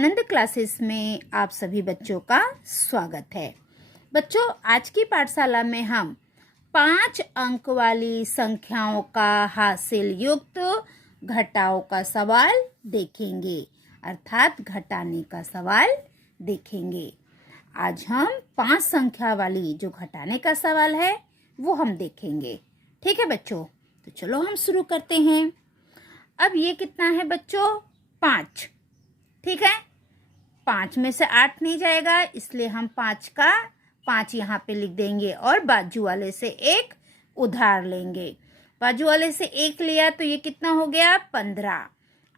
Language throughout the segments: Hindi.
आनंद क्लासेस में आप सभी बच्चों का स्वागत है। बच्चों, आज की पाठशाला में हम 5 अंक वाली संख्याओं का हासिल युक्त घटाओं का सवाल देखेंगे, अर्थात घटाने का सवाल देखेंगे। आज हम 5 संख्या वाली जो घटाने का सवाल है वो हम देखेंगे। ठीक है बच्चों, तो चलो हम शुरू करते हैं। अब ये कितना है बच्चों? 5। ठीक है, 5 में से 8 नहीं जाएगा, इसलिए हम 5 यहाँ पे लिख देंगे और बाजू वाले से 1 उधार लेंगे। बाजू वाले से 1 लिया तो ये कितना हो गया? 15।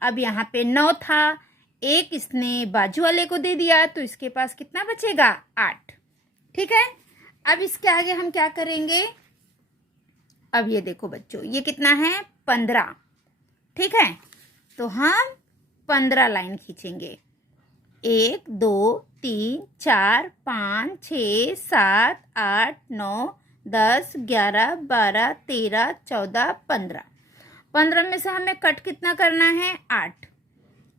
अब यहाँ पे 9 था, 1 इसने बाजू वाले को दे दिया तो इसके पास कितना बचेगा? 8। ठीक है, अब इसके आगे हम क्या करेंगे? अब ये देखो बच्चों, ये कितना है? 15। ठीक है, तो हम 15 लाइन खींचेंगे। 1 2 3 4 5 6 7 8 9 10 11 12 13 14 15। 15 में से हमें कट कितना करना है? 8।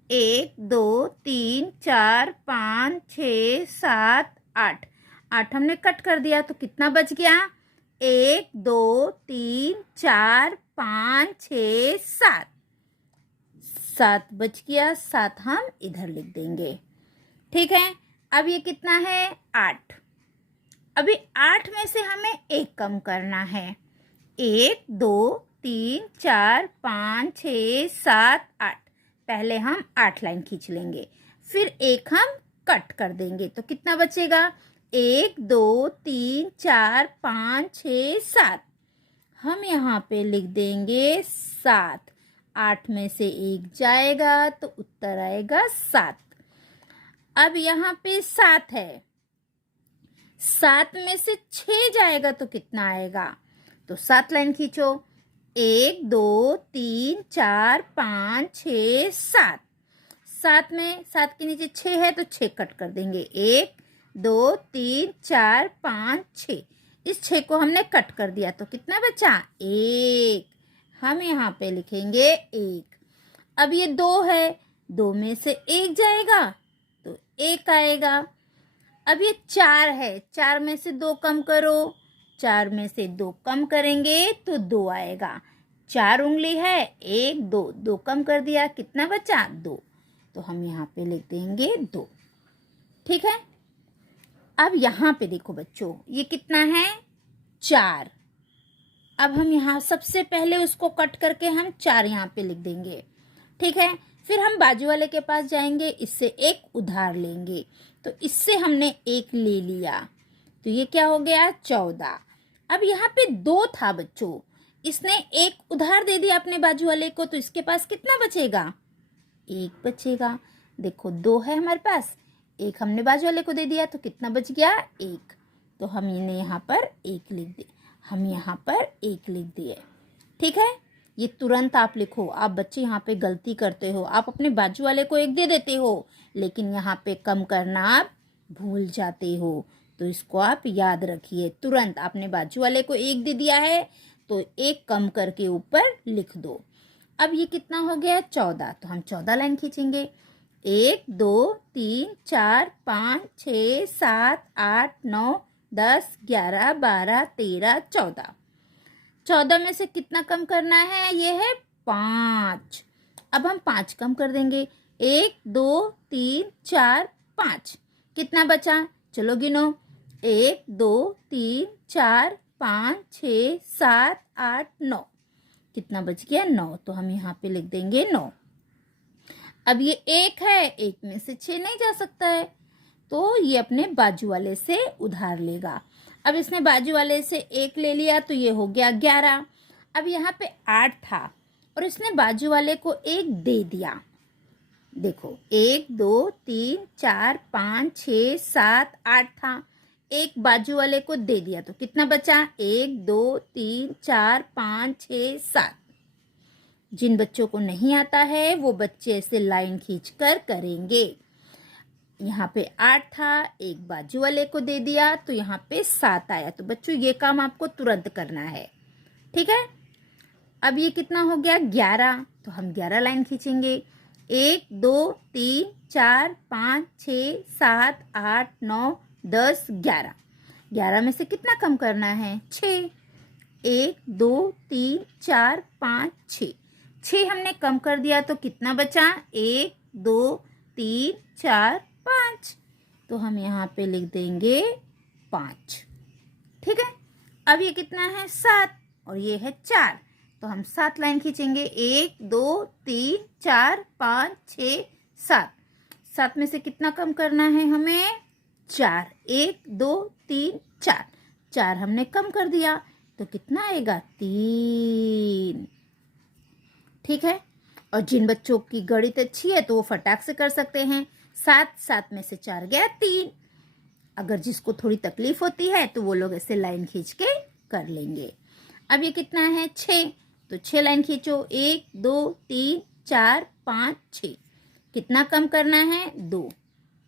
1 2 3 4 5 6 7 8। 8 हमने कट कर दिया तो कितना बच गया? 1 2 3 4 5 6 7। 7 बच गया, 7 हम इधर लिख देंगे। ठीक है, अब ये कितना है? 8। अभी 8 में से हमें 1 कम करना है। 1 2 3 4 5 6 7 8। पहले हम 8 लाइन खींच लेंगे, फिर 1 हम कट कर देंगे तो कितना बचेगा? 1 2 3 4 5 6 7। हम यहाँ पे लिख देंगे 7। 8 में से 1 जाएगा तो उत्तर आएगा 7। अब यहाँ पे 7 है, 7 में से 6 जाएगा तो कितना आएगा? तो 7 लाइन खींचो। 1 2 3 4 5 6 7। 7 में 7 के नीचे 6 है तो 6 कट कर देंगे। 1 2 3 4 5 6। इस 6 को हमने कट कर दिया तो कितना बचा? 1। हम यहाँ पे लिखेंगे 1। अब ये 2 है, 2 में से 1 जाएगा तो 1 आएगा। अब ये 4 है, 4 में से 2 कम करो। 4 में से 2 कम करेंगे तो 2 आएगा। 4 उंगली है, 1 2, 2 कम कर दिया, कितना बचा? 2। तो हम यहाँ पे लिख देंगे 2। ठीक है, अब यहाँ पे देखो बच्चों, ये कितना है? 4। अब हम यहाँ सबसे पहले उसको कट करके हम 4 यहाँ पे लिख देंगे। ठीक है, फिर हम बाजू वाले के पास जाएंगे, इससे 1 उधार लेंगे तो इससे हमने 1 ले लिया तो ये क्या हो गया? 14। अब यहाँ पे 2 था बच्चों, इसने 1 उधार दे दिया अपने बाजू वाले को तो इसके पास कितना बचेगा? 1 बचेगा। देखो 2 है हमारे पास, 1 हमने बाजू वाले को दे दिया तो कितना बच गया? 1। तो हम इन्हें यहाँ पर 1 लिख दे, हम यहाँ पर 1 लिख दिए। ठीक है, ये तुरंत आप लिखो। आप बच्चे यहाँ पे गलती करते हो, आप अपने बाजू वाले को 1 दे देते हो लेकिन यहाँ पे कम करना आप भूल जाते हो, तो इसको आप याद रखिए। तुरंत आपने बाजू वाले को 1 दे दिया है तो 1 कम करके ऊपर लिख दो। अब ये कितना हो गया? 14। तो हम 14 लाइन खींचेंगे। 1 2 3 4 5 6 7 8 9 10 11 12 13 14। 14 में से कितना कम करना है? ये है 5। अब हम 5 कम कर देंगे। 1 2 3 4 5। कितना बचा? चलो गिनो। 1 2 3 4 5 6 7 8 9। कितना बच गया? 9। तो हम यहाँ पे लिख देंगे 9। अब ये 1 है, 1 में से 6 नहीं जा सकता है तो ये अपने बाजू वाले से उधार लेगा। अब इसने बाजू वाले से 1 ले लिया तो ये हो गया 11। अब यहाँ पे 8 था और इसने बाजू वाले को 1 दे दिया। देखो 1 2 3 4 5 6 7 8 था, 1 बाजू वाले को दे दिया तो कितना बचा? 1 2 3 4 5 6 7। जिन बच्चों को नहीं आता है वो बच्चे ऐसे लाइन खींचकर करेंगे। यहाँ पे 8 था, 1 बाजू वाले को दे दिया तो यहाँ पे 7 आया। तो बच्चों ये काम आपको तुरंत करना है। ठीक है, अब ये कितना हो गया? 11। तो हम 11 लाइन खींचेंगे। 1 2 3 4 5 6 7 8 9 10 11। 11 में से कितना कम करना है? 6। 1 2 3 4 5 6। 6 हमने कम कर दिया तो कितना बचा? 1 2 3 4 5। तो हम यहाँ पे लिख देंगे 5। ठीक है। अब ये कितना है? 7 और ये है 4। तो हम 7 लाइन खींचेंगे। 1 2 3 4 5 6 7। 7 में से कितना कम करना है हमें? 4। 1 2 3 4। 4 हमने कम कर दिया तो कितना आएगा? 3। ठीक है। और जिन बच्चों की गणित अच्छी है तो वो फटाक से कर सकते हैं। 7 में से 4 गया 3। अगर जिसको थोड़ी तकलीफ होती है तो वो लोग ऐसे लाइन खींच के कर लेंगे। अब ये कितना है? 6। तो 6 लाइन खींचो। 1 2 3 4 5 6। कितना कम करना है? 2।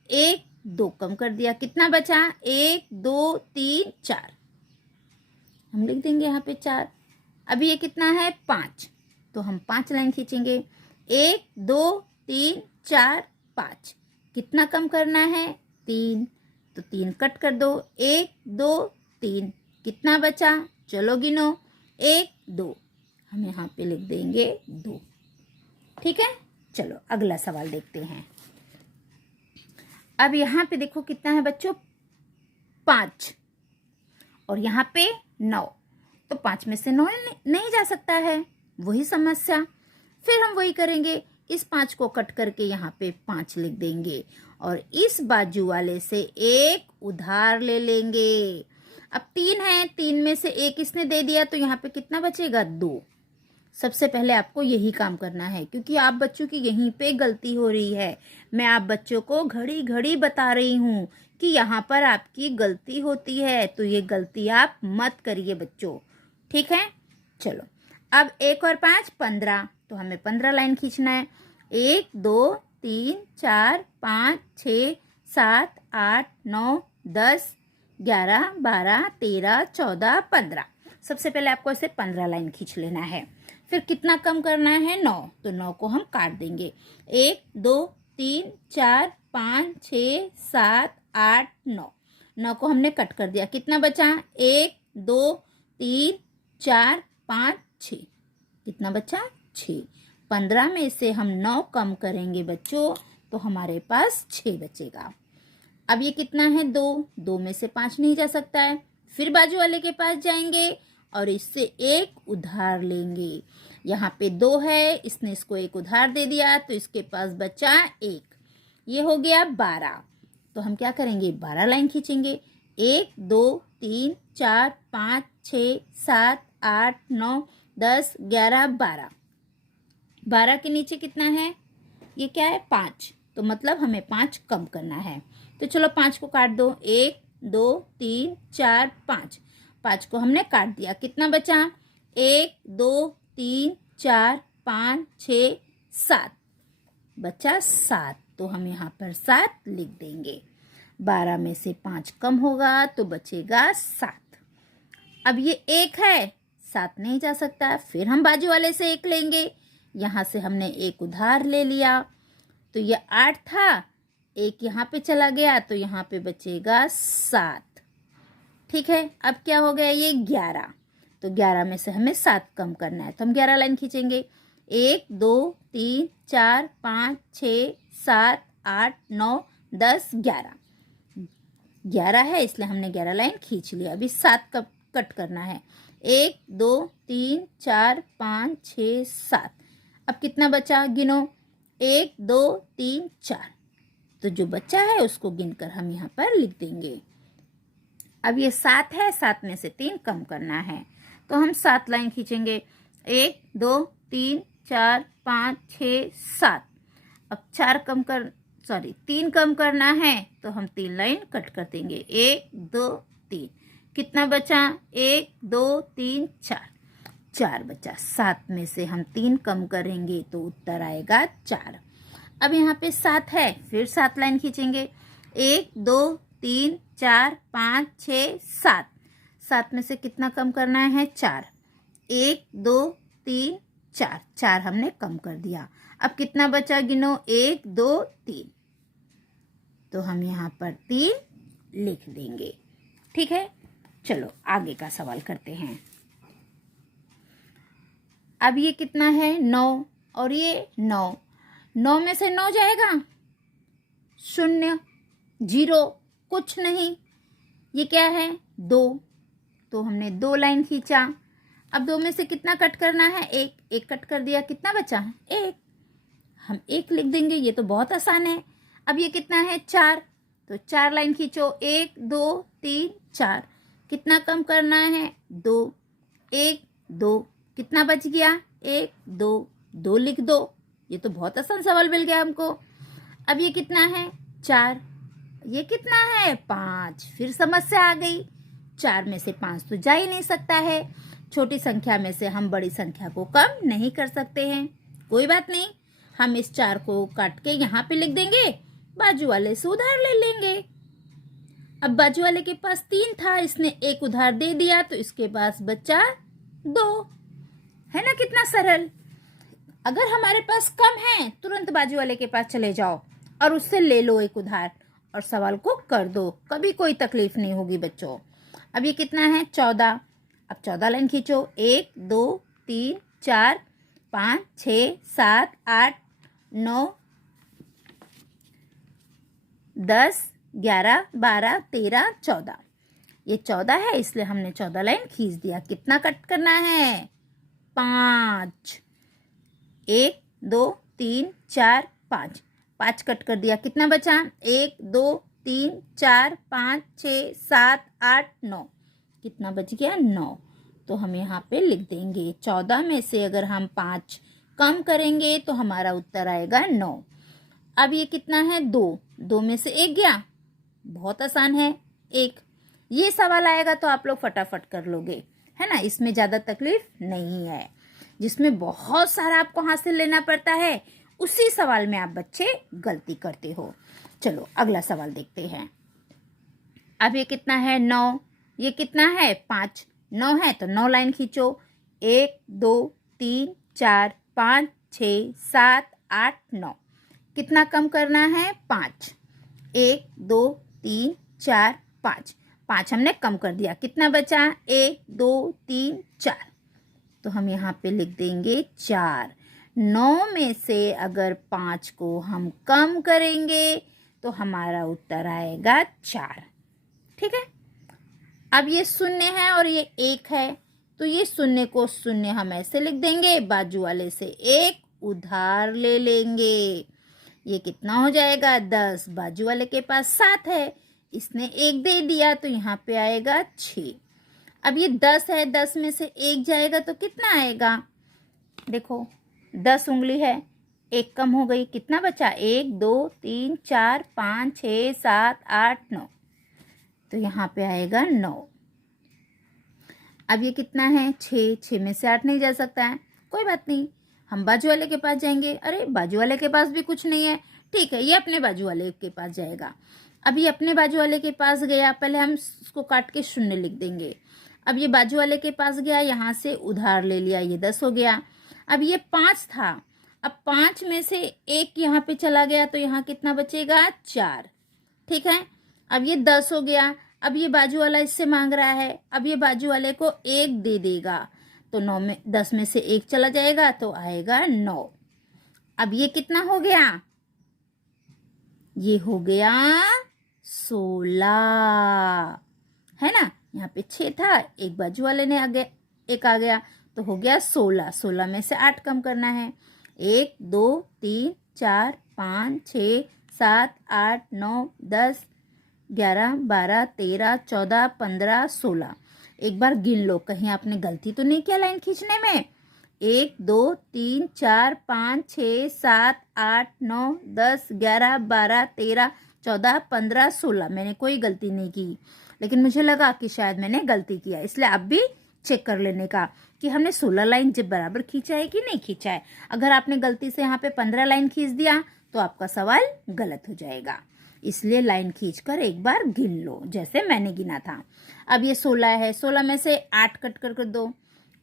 1 2 कम कर दिया, कितना बचा? 1 2 3 4। हम लिख देंगे यहाँ पे 4। अभी ये कितना है? 5। तो हम 5 लाइन खींचेंगे। 1 2 3 4 5। कितना कम करना है? 3। तो 3 कट कर दो। 1 2 3। कितना बचा? चलो गिनो। 1 2। हम यहाँ पे लिख देंगे 2। ठीक है। चलो अगला सवाल देखते हैं। अब यहाँ पे देखो कितना है बच्चों? 5 और यहाँ पे 9। तो 5 में से 9 नहीं जा सकता है, वही समस्या। फिर हम वही करेंगे, इस 5 को कट करके यहाँ पे 5 लिख देंगे और इस बाजू वाले से 1 उधार ले लेंगे। अब 3 है, 3 में से 1 इसने दे दिया तो यहाँ पे कितना बचेगा? 2। सबसे पहले आपको यही काम करना है क्योंकि आप बच्चों की यहीं पे गलती हो रही है। मैं आप बच्चों को घड़ी घड़ी बता रही हूँ कि यहाँ पर आपकी गलती होती है, तो ये गलती आप मत करिए बच्चों। ठीक है। चलो अब 1 और 5 15। तो हमें 15 लाइन खींचना है। 1 2 3 4 5 6 7 8 9 10 11 12 13 14 15। सबसे पहले आपको इसे 15 लाइन खींच लेना है। फिर कितना कम करना है? 9। तो 9 को हम काट देंगे। 1 2 3 4 5 6 7 8 9। 9 को हमने कट कर दिया, कितना बचा? 1 2 3 4 5 6। कितना बचा? 6। 15 में से हम 9 कम करेंगे बच्चों तो हमारे पास 6 बचेगा। अब ये कितना है? 2। 2 में से 5 नहीं जा सकता है। फिर बाजू वाले के पास जाएंगे और इससे 1 उधार लेंगे। यहाँ पे 2 है, इसने इसको 1 उधार दे दिया तो इसके पास बचा 1। ये हो गया 12। तो हम क्या करेंगे? 12 लाइन खींचेंगे। 1 2 3 4 5 6 7 8 9 10 11 12। 12 के नीचे कितना है? ये क्या है? 5। तो मतलब हमें 5 कम करना है। तो चलो 5 को काट दो। 1 2 3 4 5। 5 को हमने काट दिया, कितना बचा? 1 2 3 4 5 6 7। बचा 7। तो हम यहाँ पर 7 लिख देंगे। 12 में से 5 कम होगा तो बचेगा 7। अब ये 1 है, 7 नहीं जा सकता। फिर हम बाजू वाले से 1 लेंगे। यहाँ से हमने 1 उधार ले लिया तो ये 8 था, 1 यहाँ पे चला गया तो यहाँ पे बचेगा 7। ठीक है। अब क्या हो गया? ये 11। तो 11 में से हमें 7 कम करना है तो हम 11 लाइन खींचेंगे। 1 2 3 4 5 6 7 8 9 10 11। 11 है इसलिए हमने 11 लाइन खींच लिया। अभी 7 कट करना है। 1 2 3 4 5 6 7। अब कितना बचा? गिनो। 1 2 3 4। तो जो बचा है उसको गिनकर हम यहाँ पर लिख देंगे। अब ये 7 है, 7 में से 3 कम करना है तो हम 7 लाइन खींचेंगे। 1 2 3 4 5 6 7। अब 3 कम करना है तो हम 3 लाइन कट कर देंगे। 1 2 3। कितना बचा? 1 2 3 4। 4 बचा। 7 में से हम 3 कम करेंगे तो उत्तर आएगा 4। अब यहाँ पे 7 है, फिर 7 लाइन खींचेंगे। 1 2 3 4 5 6 7। 7 में से कितना कम करना है? 4। 1 2 3 4, 4 हमने कम कर दिया। अब कितना बचा गिनो, 1 2 3, तो हम यहाँ पर 3 लिख देंगे। ठीक है, चलो आगे का सवाल करते हैं। अब ये कितना है, 9 और ये 9, 9 में से 9 जाएगा, 0 0 कुछ नहीं। ये क्या है, 2, तो हमने 2 लाइन खींचा। अब 2 में से कितना कट करना है, 1, 1 कट कर दिया, कितना बचा, 1, हम 1 लिख देंगे। ये तो बहुत आसान है। अब ये कितना है, 4, तो 4 लाइन खींचो, 1 2 3 4, कितना कम करना है, 2, 1 2, कितना बच गया, 1 2, 2 लिख दो। ये तो बहुत आसान सवाल मिल गया हमको। अब ये कितना है, 4, ये कितना है, 5, फिर समस्या आ गई। 4 में से 5 तो जा ही नहीं सकता है। छोटी संख्या में से हम बड़ी संख्या को कम नहीं कर सकते हैं। कोई बात नहीं, हम इस 4 को काट के यहाँ पे लिख देंगे, बाजू वाले से उधार ले लेंगे। अब बाजू वाले के पास 3 था, इसने 1 उधार दे दिया, तो इसके पास बचा 2। है ना, कितना सरल। अगर हमारे पास कम है, तुरंत बाजू वाले के पास चले जाओ और उससे ले लो 1 उधार और सवाल को कर दो, कभी कोई तकलीफ नहीं होगी बच्चों। अब ये कितना है, 14, अब 14 लाइन खींचो, 1 2 3 4 5 6 7 8 9 10 11 12 13 14, ये 14 है, इसलिए हमने 14 लाइन खींच दिया। कितना कट करना है, 5, 1 2 3 4 5, 5 कट कर दिया, कितना बचा, 1 2 3 4 5 6 7 8 9, कितना बच गया, 9। तो हम यहाँ पे लिख देंगे 14 में से अगर हम 5 कम करेंगे तो हमारा उत्तर आएगा 9। अब ये कितना है, 2, 2 में से 1 गया, बहुत आसान है, 1। ये सवाल आएगा तो आप लोग फटाफट कर लोगे, है ना, इसमें ज़्यादा तकलीफ नहीं है। जिसमें बहुत सारा आपको हासिल लेना पड़ता है, उसी सवाल में आप बच्चे गलती करते हो। चलो अगला सवाल देखते हैं। अब ये कितना है, 9, ये कितना है, 5, 9 है तो 9 लाइन खींचो, 1 2 3 4 5 6 7 8 9, कितना कम करना है, 5, 1 2 3 4 5, 5 हमने कम कर दिया, कितना बचा, 1 2 3 4, तो हम यहाँ पे लिख देंगे 4। 9 में से अगर 5 को हम कम करेंगे तो हमारा उत्तर आएगा 4। ठीक है, अब ये 0 है और ये 1 है, तो ये 0 को 0 हम ऐसे लिख देंगे, बाजू वाले से 1 उधार ले लेंगे। ये कितना हो जाएगा, 10, बाजू वाले के पास 7 है, इसने 1 दे दिया, तो यहाँ पे आएगा 6। अब ये 10 है, 10 में से 1 जाएगा तो कितना आएगा, देखो 10 उंगली है, 1 कम हो गई, कितना बचा, 1 2 3 4 5 6 7 8 9, तो यहाँ पे आएगा 9। अब ये कितना है, 6, 6 में से 8 नहीं जा सकता है, कोई बात नहीं, हम बाजू वाले के पास जाएंगे। अरे बाजू वाले के पास भी कुछ नहीं है, ठीक है, ये अपने बाजू वाले के पास जाएगा। अब ये अपने बाजू वाले के पास गया, पहले हम इसको काट के 0 लिख देंगे। अब ये बाजू वाले के पास गया, यहाँ से उधार ले लिया, ये 10 हो गया। अब ये 5 था, अब 5 में से 1 यहाँ पे चला गया, तो यहाँ कितना बचेगा, 4। ठीक है, अब ये 10 हो गया। अब ये बाजू वाला इससे मांग रहा है, अब ये बाजू वाले को 1 दे देगा, तो 10 में से 1 चला जाएगा, तो आएगा 9। अब ये कितना हो गया, ये हो गया 16, है ना, यहाँ पे 6 था, एक बाजू वाले ने आगे 1 आ गया, तो हो गया 16। 16 में से 8 कम करना है, 1 2 3 4 5 6 7 8 9 10 11 12 13 14 15 16, एक बार गिन लो, कहीं आपने गलती तो नहीं किया लाइन खींचने में। 1 2 3 4 5 6 7 8 9 10 11 12 13 14 15 16, मैंने कोई गलती नहीं की, लेकिन मुझे लगा कि शायद मैंने गलती किया, इसलिए आप भी चेक कर लेने का कि हमने 16 लाइन जब बराबर खींचा है कि नहीं खींचा है। अगर आपने गलती से यहाँ पे 15 लाइन खींच दिया तो आपका सवाल गलत हो जाएगा, इसलिए लाइन खींचकर एक बार गिन लो जैसे मैंने गिना था। अब ये 16 है, 16 में से 8 कट कर दो,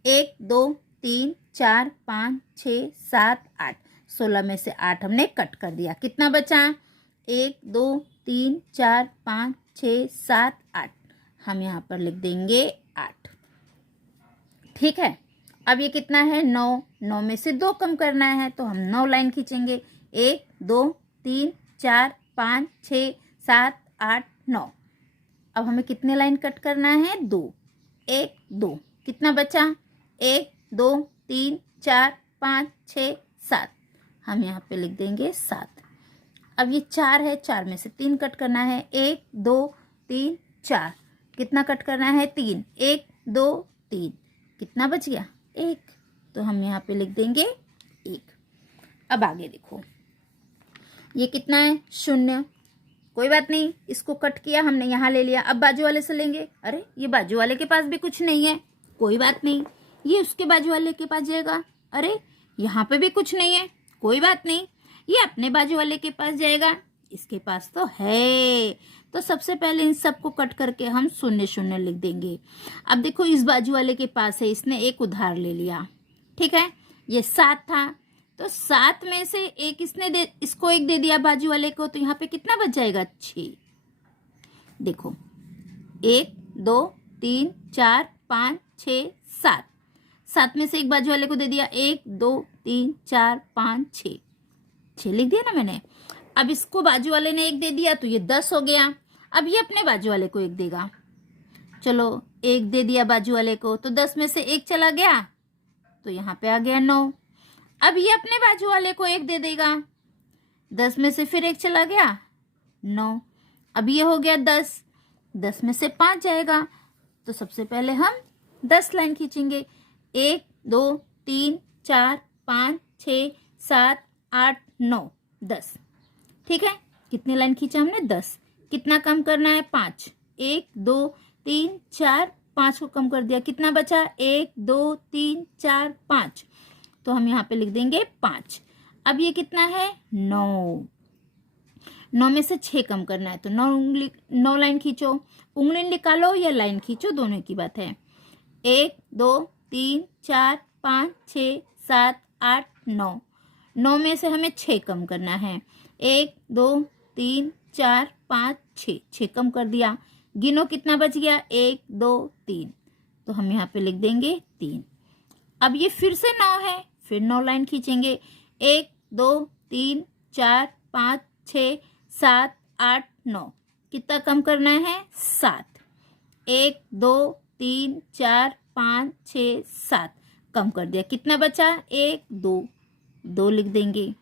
1 2 3 4 5 6 7 8। 16 में से 8 हमने कट कर दिया। कितना बचा? 1 2 3 4 5 6 7 8। हम यहाँ पर लिख देंगे 8। ठीक है। अब ये कितना है? 9। 9 में से 2 कम करना है तो हम 9 लाइन खींचेंगे। 1 2 3 4 5 6 7 8 9। अब हमें कितने लाइन कट करना है? 2। 1 2। कितना बचा? 1 2 3 4 5 6 7। हम यहाँ पे लिख देंगे 7। अब ये 4 है, 4 में से 3 कट करना है। 1 2 3 4। कितना कट करना है? 3। 1 2 3। कितना बच गया? 1। तो हम यहाँ पे लिख देंगे 1। अब आगे देखो, ये कितना है? 0। कोई बात नहीं, इसको कट किया हमने, यहाँ ले लिया। अब बाजू वाले से लेंगे। अरे ये बाजू वाले के पास भी कुछ नहीं है। कोई बात नहीं, ये उसके बाजू वाले के पास जाएगा। अरे यहाँ पे भी कुछ नहीं है। कोई बात नहीं, ये अपने बाजू वाले के पास जाएगा। इसके पास तो है। तो सबसे पहले इन सबको कट करके हम 0 0 लिख देंगे। अब देखो, इस बाजू वाले के पास है, इसने एक उधार ले लिया। ठीक है, ये 7 था, तो 7 में से एक इसको एक दे दिया बाजू वाले को, तो यहाँ पे कितना बच जाएगा? 6। देखो, 1 2 3 4 5 6 7। 7 में से एक बाजू वाले को दे दिया। 1 2 3 4 5 6। 6 लिख दिया ना मैंने। अब इसको बाजू वाले ने एक दे दिया तो ये 10 हो गया। अब ये अपने बाजू वाले को एक देगा। चलो, एक दे दिया बाजू वाले को, तो 10 में से एक चला गया, तो यहाँ पे आ गया 9। अब ये अपने बाजू वाले को एक दे देगा। 10 में से फिर एक चला गया, 9। अब ये हो गया 10। 10 में से 5 जाएगा, तो सबसे पहले हम 10 लाइन खींचेंगे। 1 2 3 4 5 6 7 8 9 10। ठीक है, कितने लाइन खींचा हमने? 10। कितना कम करना है? 5। 1 2 3 4 5 को कम कर दिया। कितना बचा? 1 2 3 4 5। तो हम यहाँ पे लिख देंगे 5। अब ये कितना है? 9। 9 में से 6 कम करना है, तो 9 लाइन खींचो। उंगली निकालो या लाइन खींचो, दोनों की बात है। 1 2 3 4 5 6 7 8 9। 9 में से हमें 6 कम करना है। 1 2 3 4 5 6। 6 कम कर दिया। गिनो कितना बच गया? 1 2 3। तो हम यहाँ पे लिख देंगे 3। अब ये फिर से 9 है, फिर 9 लाइन खींचेंगे। 1 2 3 4 5 6 7 8 9। कितना कम करना है? 7। 1 2 3 4 5 6 7 कम कर दिया। कितना बचा? 1 2 2 लिख देंगे।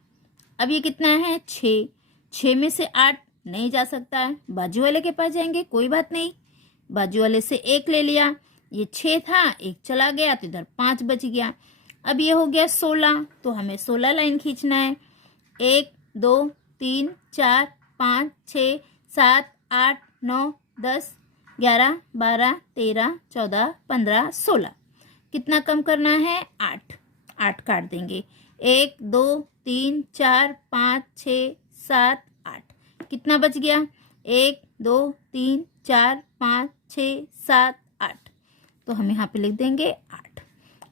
अब ये कितना है? 6। 6 में से 8 नहीं जा सकता है, बाजू वाले के पास जाएंगे। कोई बात नहीं, बाजू वाले से 1 ले लिया। ये 6 था, 1 चला गया, तो इधर 5 बच गया। अब ये हो गया 16, तो हमें 16 लाइन खींचना है। 1 2 3 4 5 6 7 8 9 10 11 12 13 14 15 16। कितना कम करना है? 8। 8 काट देंगे। 1 2 3 4 5 6 7 8। कितना बच गया? 1 2 3 4 5 6 7 8। तो हम यहाँ पे लिख देंगे 8।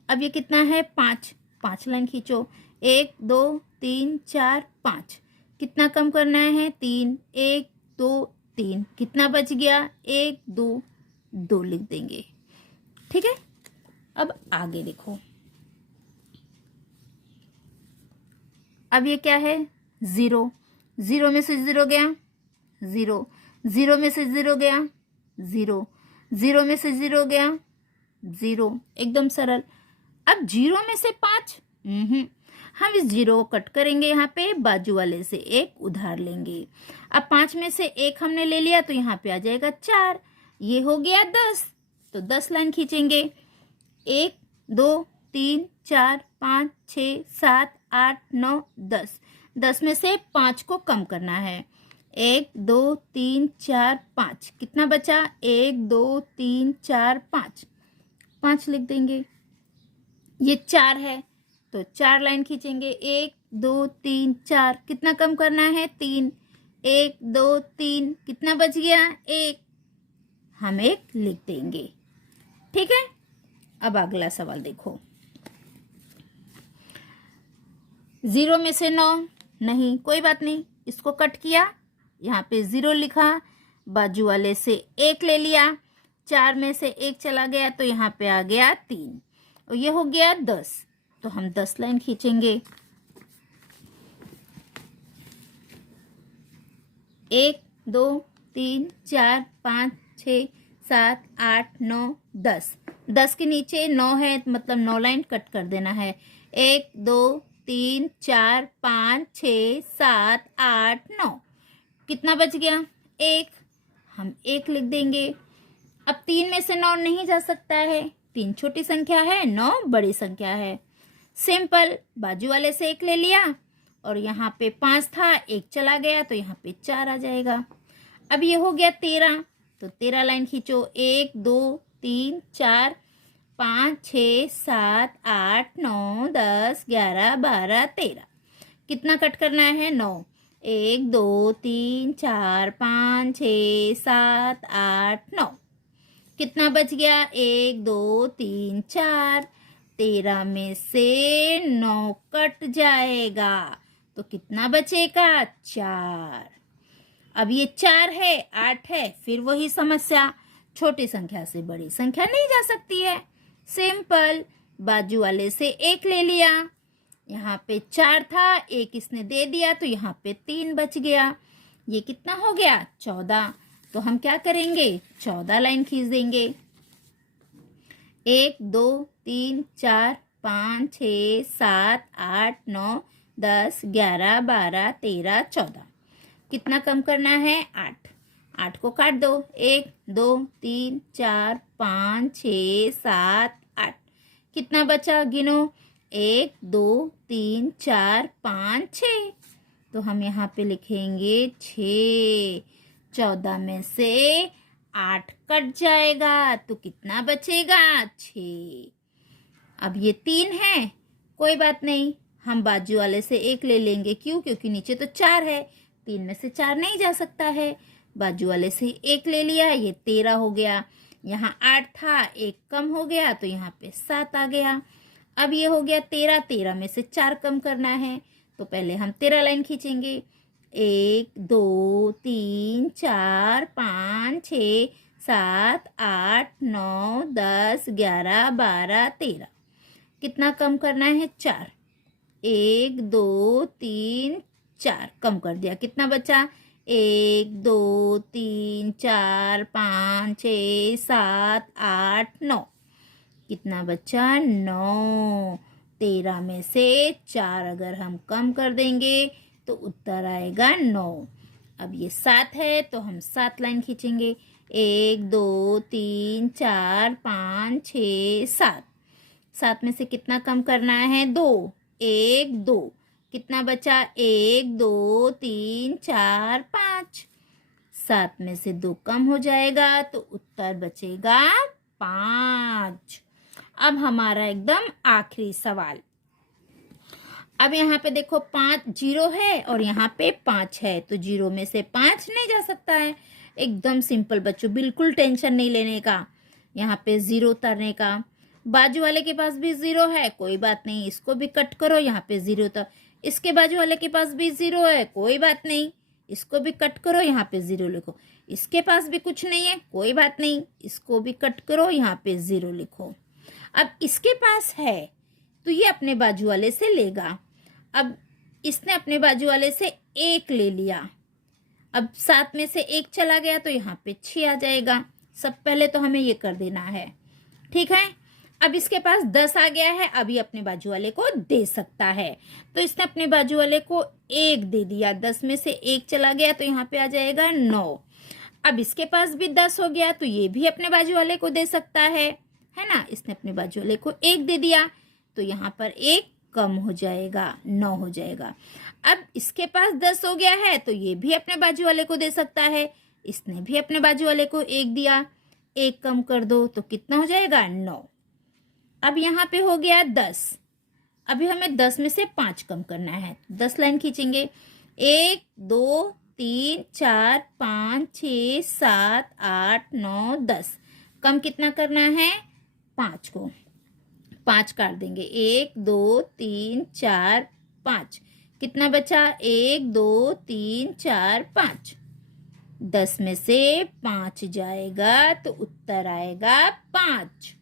अब ये कितना है? 5। 5 लाइन खींचो। 1 2 3 4 5। कितना कम करना है? 3। 1 2 3। कितना बच गया? 1 2 2 लिख देंगे। ठीक है, अब आगे देखो। अब ये क्या है? 0। 0 में से 0 गया, 0। 0 में से 0 गया, 0। 0 में से 0 गया, 0। एकदम सरल। अब 0 में से 5, हम इस 0 को कट करेंगे। यहाँ पे बाजू वाले से 1 उधार लेंगे। अब 5 में से 1 हमने ले लिया, तो यहाँ पे आ जाएगा 4। ये हो गया 10, तो 10 लाइन खींचेंगे। 1 2 3 4 5 6 7 8 9 10। 10 में से 5 को कम करना है। 1 2 3 4 5। कितना बचा? 1 2 3 4 5। 5 लिख देंगे। ये 4 है, तो 4 लाइन खींचेंगे। 1 2 3 4। कितना कम करना है? 3। 1 2 3। कितना बच गया? 1। हम 1 लिख देंगे। ठीक है, अब अगला सवाल देखो। 0 में से 9 नहीं, कोई बात नहीं, इसको कट किया, यहाँ पे 0 लिखा, बाजू वाले से 1 ले लिया, 4 में से 1 चला गया तो यहाँ पे आ गया 3 और ये हो गया 10। तो हम 10 लाइन खींचेंगे। 1 2 3 4 5 6 7 8 9 10। 10 के नीचे 9 है मतलब 9 लाइन कट कर देना है। 1 2 3 4 5 6 7 8 9। कितना बच गया? 1। हम 1 लिख देंगे। अब 3 में से 9 नहीं जा सकता है, 3 छोटी संख्या है, 9 बड़ी संख्या है। सिंपल, बाजू वाले से 1 ले लिया और यहाँ पे 5 था, 1 चला गया तो यहाँ पे 4 आ जाएगा। अब ये हो गया 13, तो 13 लाइन खींचो। 1 2 3 4 5 6 7 8 9 10 11 12 13। कितना कट करना है? 9। 1 2 3 4 5 6 7 8 9। कितना बच गया? 1 2 3 4। 13 में से 9 कट जाएगा तो कितना बचेगा? 4। अब ये 4 है, 8 है, फिर वही समस्या, छोटी संख्या से बड़ी संख्या नहीं जा सकती है। सिंपल, बाजू वाले से 1 ले लिया, यहाँ पे 4 था, 1 इसने दे दिया तो यहाँ पे 3 बच गया। ये कितना हो गया? 14। तो हम क्या करेंगे? 14 लाइन खींच देंगे। 1 2 3 4 5 6 7 8 9 10 11 12 13 14। कितना कम करना है? 8। 8 को काट दो। 1 2 3 4 5 6 7 8। कितना बचा? गिनो। 1 2 3 4 5 6। तो हम यहाँ पे लिखेंगे 6। 14 में से 8 कट जाएगा तो कितना बचेगा? 6। अब ये 3 है, कोई बात नहीं, हम बाजू वाले से 1 ले लेंगे। क्यों? क्योंकि नीचे तो 4 है, 3 में से 4 नहीं जा सकता है। बाजू वाले से 1 ले लिया, ये 13 हो गया। यहाँ 8 था, 1 कम हो गया तो यहाँ पे 7 आ गया। अब ये हो गया 13। 13 में से 4 कम करना है तो पहले हम 13 लाइन खींचेंगे। 1 2 3 4 5 6 7 8 9 10 11 12 13। कितना कम करना है? 4। 1 2 3 4 कम कर दिया। कितना बचा? 1 2 3 4 5 6 7 8 9। कितना बचा? 9। 13 में से 4 अगर हम कम कर देंगे तो उत्तर आएगा 9। अब ये 7 है तो हम 7 लाइन खींचेंगे। 1 2 3 4 5 6 7। 7 में से कितना कम करना है? 2। 1 2। कितना बचा? 1 2 3 4 5। 7 में से 2 कम हो जाएगा तो उत्तर बचेगा 5। अब हमारा एकदम आखिरी सवाल। अब यहाँ पे देखो 5 0 है और यहाँ पे 5 है तो 0 में से 5 नहीं जा सकता है। एकदम सिंपल बच्चों, बिल्कुल टेंशन नहीं लेने का, यहाँ पे 0 उतारने का। बाजू वाले के पास भी 0 है, कोई बात नहीं, इसको भी कट करो, यहाँ पे 0 उतार। इसके बाजू वाले के पास भी 0 है, कोई बात नहीं, इसको भी कट करो, यहाँ पे 0 लिखो। इसके पास भी कुछ नहीं है, कोई बात नहीं, इसको भी कट करो, यहाँ पे 0 लिखो। अब इसके पास है तो ये अपने बाजू वाले से लेगा। अब इसने अपने बाजू वाले से 1 ले लिया। अब 7 में से 1 चला गया तो यहाँ पे 6 आ जाएगा। सब पहले तो हमें ये कर देना है, ठीक है। अब इसके पास 10 आ गया है, अभी अपने बाजू वाले को दे सकता है तो इसने अपने बाजू वाले को 1 दे दिया। 10 में से 1 चला गया तो यहाँ पे आ जाएगा 9। अब इसके पास भी 10 हो गया तो ये भी अपने बाजू वाले को दे सकता है ना। इसने अपने बाजू वाले को 1 दे दिया तो यहाँ पर 1 कम हो जाएगा, 9 हो जाएगा। अब इसके पास 10 हो गया है तो ये भी अपने बाजू वाले को दे सकता है। इसने भी अपने बाजू वाले को 1 दिया, 1 कम कर दो तो कितना हो जाएगा? 9। अब यहाँ पे हो गया 10। अभी हमें 10 में से 5 कम करना है। 10 लाइन खींचेंगे। 1 2 3 4 5 6 7 8 9 10। कम कितना करना है? 5 को 5 काट देंगे। 1 2 3 4 5। कितना बचा? 1 2 3 4 5। 10 में से 5 जाएगा तो उत्तर आएगा 5।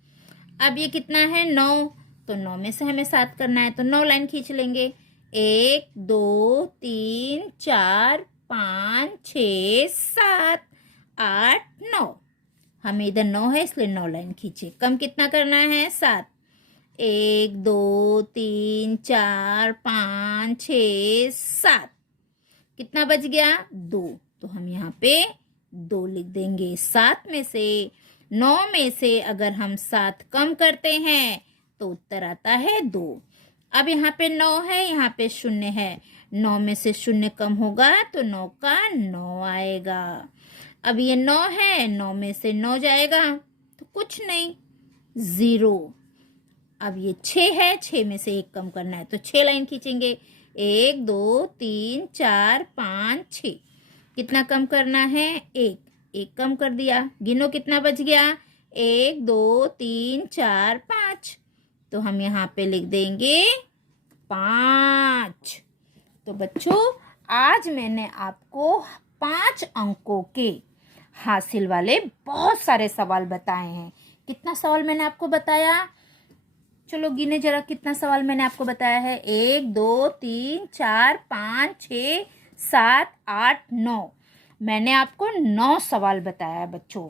अब ये कितना है? 9। तो 9 में से हमें 7 करना है, तो 9 लाइन खींच लेंगे। 1 2 3 4 5 6 7 8 9। हमें इधर 9 है इसलिए 9 लाइन खींचे। कम कितना करना है? 7। 1 2 3 4 5 6 7। कितना बच गया? 2। तो हम यहाँ पे 2 लिख देंगे। 7 में से 9 में से अगर हम 7 कम करते हैं तो उत्तर आता है 2। अब यहाँ पे 9 है, यहाँ पे 0 है। 9 में से 0 कम होगा तो 9 का 9 आएगा। अब ये 9 है, 9 में से 9 जाएगा तो कुछ नहीं, 0। अब ये 6 है, 6 में से 1 कम करना है तो 6 लाइन खींचेंगे। 1 2 3 4 5 6। कितना कम करना है? 1 कम कर दिया। गिनो कितना बच गया? 1 2 3 4 5। तो हम यहाँ पे लिख देंगे 5। तो बच्चों, आज मैंने आपको 5 अंकों के हासिल वाले बहुत सारे सवाल बताए हैं। कितना सवाल मैंने आपको बताया? चलो गिने जरा, कितना सवाल मैंने आपको बताया है? 1 2 3 4 5 6 7 8 9। मैंने आपको 9 सवाल बताया है बच्चों।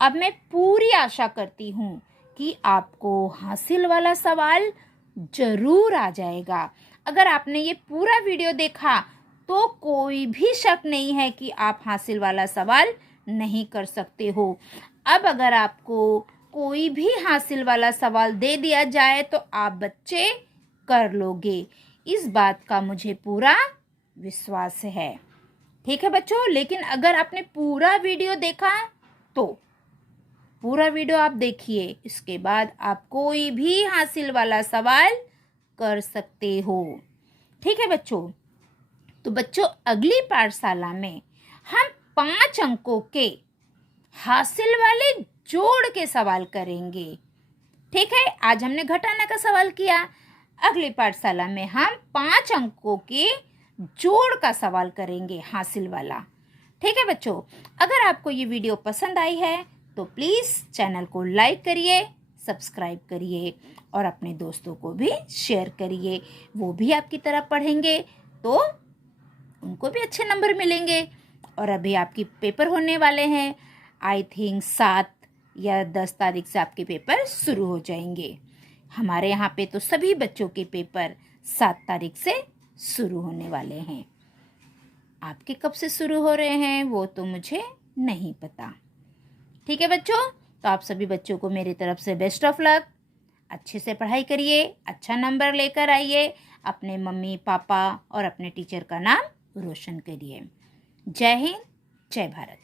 अब मैं पूरी आशा करती हूँ कि आपको हासिल वाला सवाल जरूर आ जाएगा। अगर आपने ये पूरा वीडियो देखा तो कोई भी शक नहीं है कि आप हासिल वाला सवाल नहीं कर सकते हो। अब अगर आपको कोई भी हासिल वाला सवाल दे दिया जाए तो आप बच्चे कर लोगे, इस बात का मुझे पूरा विश्वास है। ठीक है बच्चों, लेकिन अगर आपने पूरा वीडियो देखा तो पूरा वीडियो आप देखिए, इसके बाद आप कोई भी हासिल वाला सवाल कर सकते हो। ठीक है बच्चों, तो बच्चों अगली पाठशाला में हम 5 अंकों के हासिल वाले जोड़ के सवाल करेंगे। ठीक है, आज हमने घटाने का सवाल किया। अगली पाठशाला में हम 5 अंकों के जोड़ का सवाल करेंगे, हासिल वाला। ठीक है बच्चों, अगर आपको ये वीडियो पसंद आई है तो प्लीज़ चैनल को लाइक करिए, सब्सक्राइब करिए और अपने दोस्तों को भी शेयर करिए। वो भी आपकी तरह पढ़ेंगे तो उनको भी अच्छे नंबर मिलेंगे। और अभी आपकी पेपर होने वाले हैं, आई थिंक 7 या 10 तारीख से आपके पेपर शुरू हो जाएंगे। हमारे यहाँ पे तो सभी बच्चों के पेपर 7 तारीख से शुरू होने वाले हैं। आपके कब से शुरू हो रहे हैं वो तो मुझे नहीं पता। ठीक है बच्चों, तो आप सभी बच्चों को मेरी तरफ से बेस्ट ऑफ लक। अच्छे से पढ़ाई करिए, अच्छा नंबर लेकर आइए, अपने मम्मी पापा और अपने टीचर का नाम रोशन करिए। जय हिंद, जय भारत।